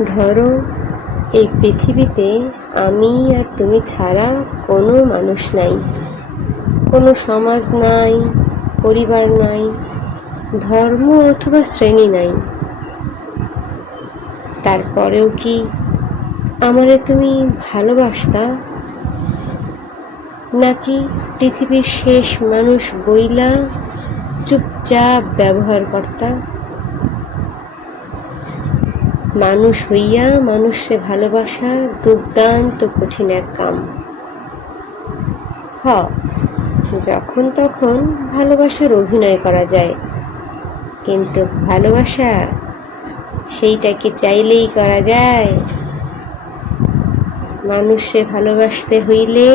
ধরো এই পৃথিবীতে আমি আর তুমি ছাড়া কোনো মানুষ নাই, কোনো সমাজ নাই, পরিবার নাই, ধর্ম অথবা শ্রেণী নাই। তারপরেও কি আমারে তুমি ভালোবাসতা, নাকি পৃথিবীর শেষ মানুষ বইলা চুপচাপ ব্যবহার করতা? মানুষ হইয়া মানুষে ভালোবাসা দুর্দান্ত কঠিন এক কাম। যখন তখন ভালোবাসার অভিনয় করা যায়, কিন্তু ভালোবাসা সেইটা কি চাইলেই করা যায়? মানুষে ভালোবাসতে হইলে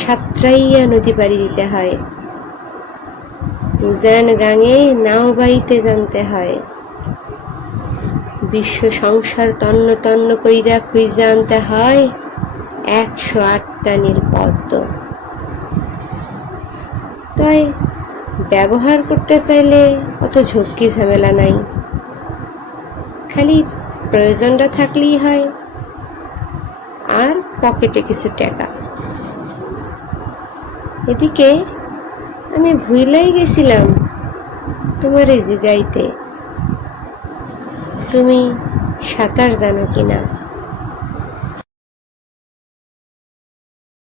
সাতরাইয়া নদী পাড়ি দিতে হয়, উজান গাঙে নাও বাইতে জানতে হয়, বিশ্ব সংসার তন্ন তন্ন কইরা খুঁজে আনতে হয় 108টা নীলপদ্ম। তাই ব্যবহার করতে চাইলে অত ঝক্কি ঝামেলা নাই, খালি প্রয়োজনটা থাকলেই হয়, আর পকেটে কিছু টাকা। এদিকে আমি ভুইলাই গেছিলাম তোমারে জিগাইতে, তুমি সাঁতার জানো কিনা।